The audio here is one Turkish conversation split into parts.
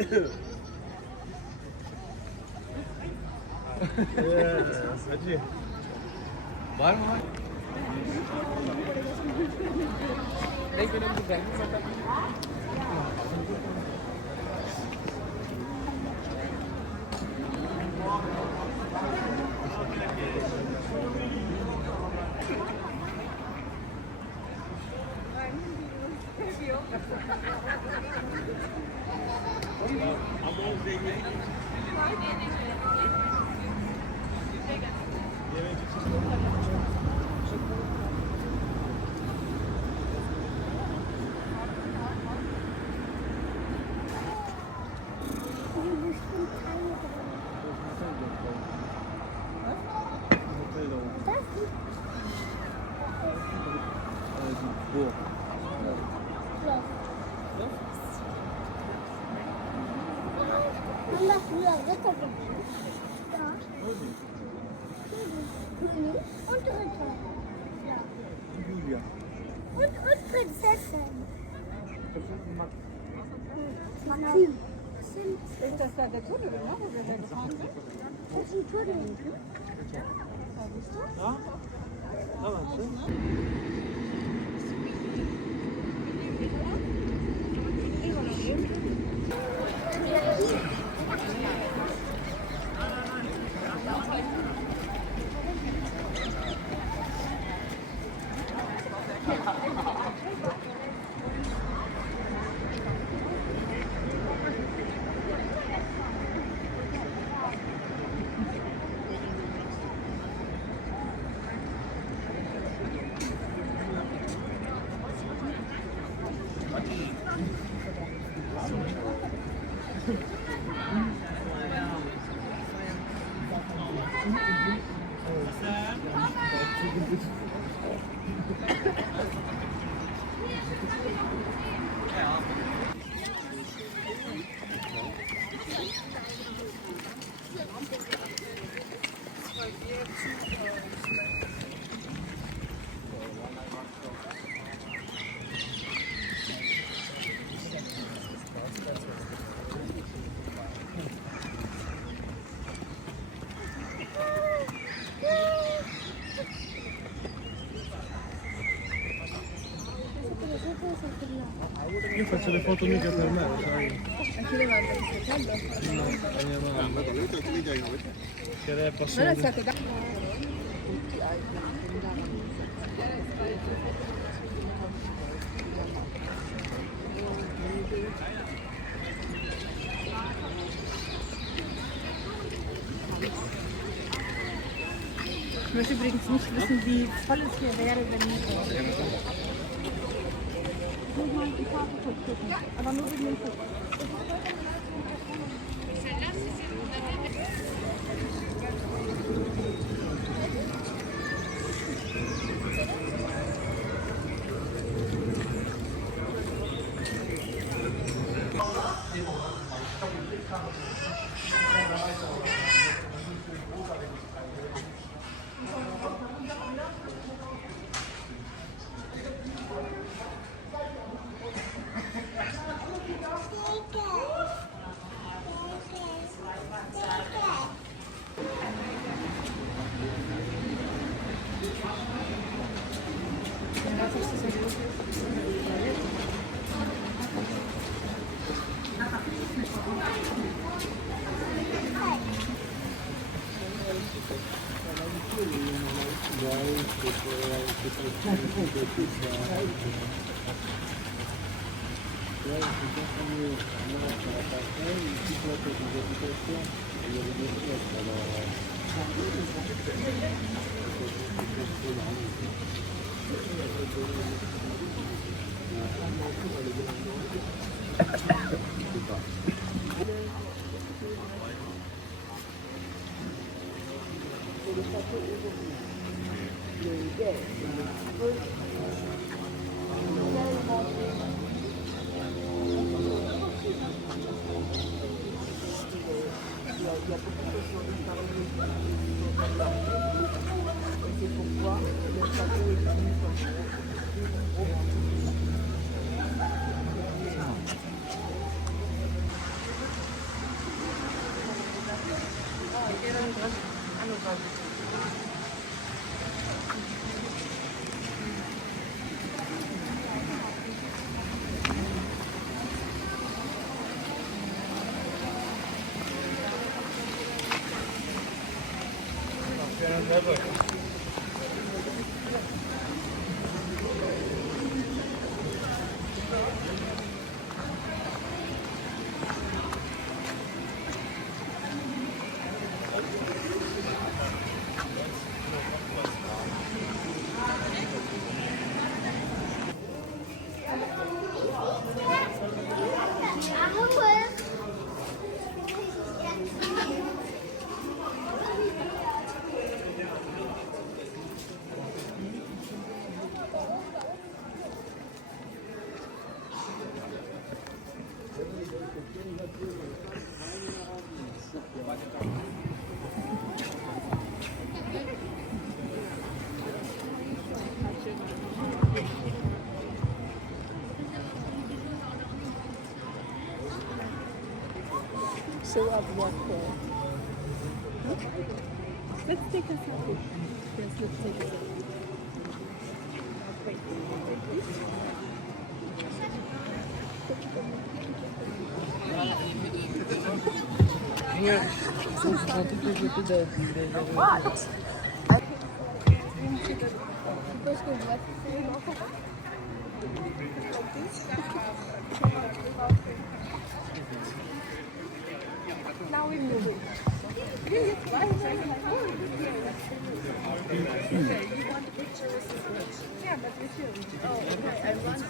Hacı. Var mı? Und Prinzessin. Ist das da der Tunnel, ne, wo wir da gefahren sind? Das ist ein Tunnel. Da siehst du? Ja. Da war's, ne? Io faccio le foto mica per me, lo sai? Anche le mando il secondo? No, a mia mamma. Che lei passa. Non è stato da... Ich möchte übrigens nicht wissen, wie voll es hier wäre, wenn nur mal die Karte gucken, aber nur wegen dem Foto. So up what for? Let's take a selfie. Yes, let's take a selfie. Okay. What? Now we move it. Okay, you want a picture with the bridge? Yeah, but with you. Oh, okay. I want to.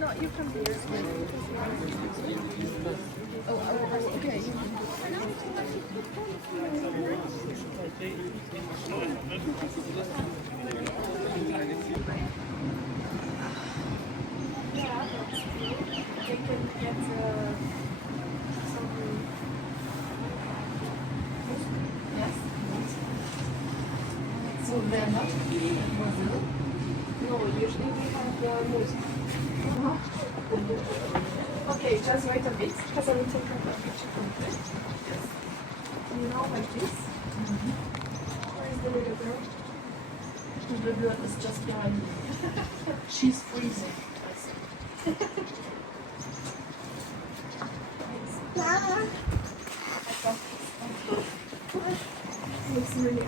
No, you can be here. Oh, okay. They can get something. Yes. So they're not Brazil? No, usually we have music. Okay, just wait a bit, because I will take a picture from this. Yes. You know, like this. Where is the little girl? The little girl is just behind me. She's freezing. Mama. Looks really good.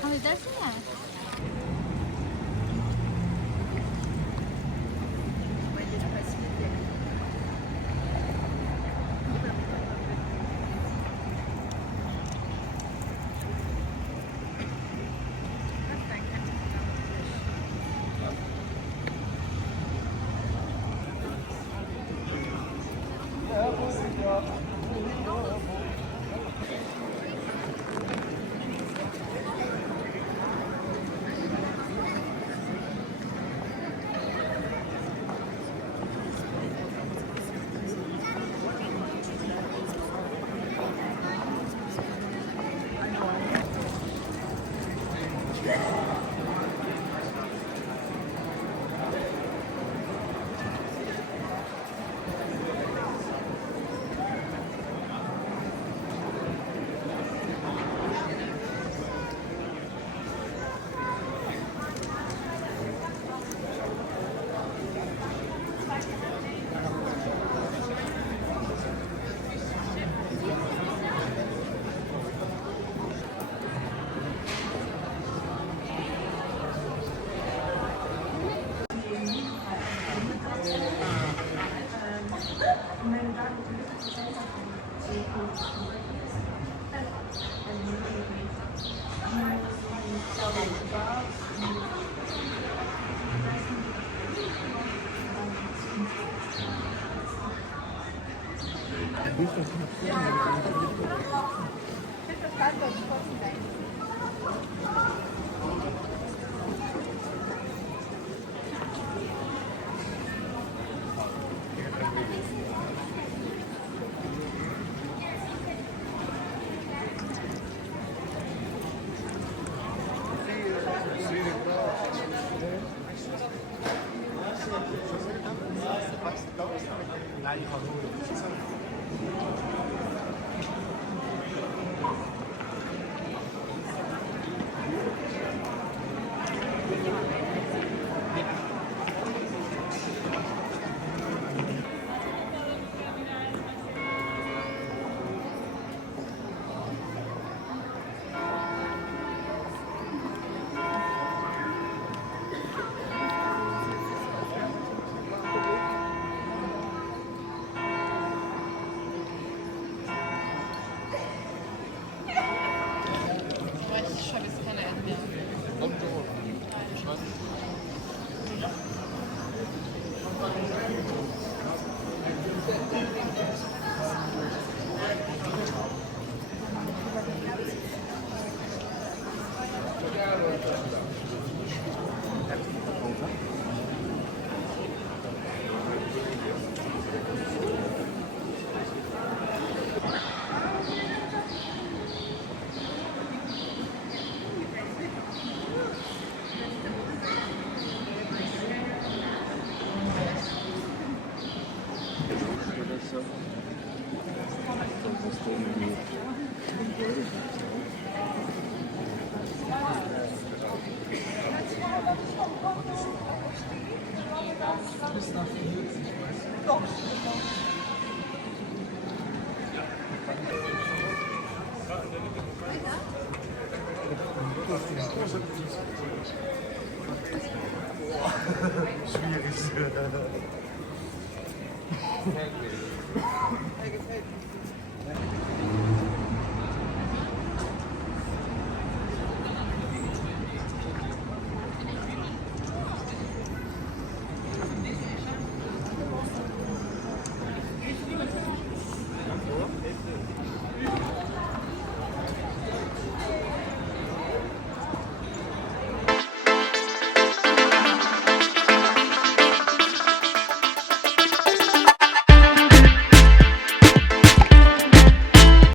Oh, is that yeah? Schwierig.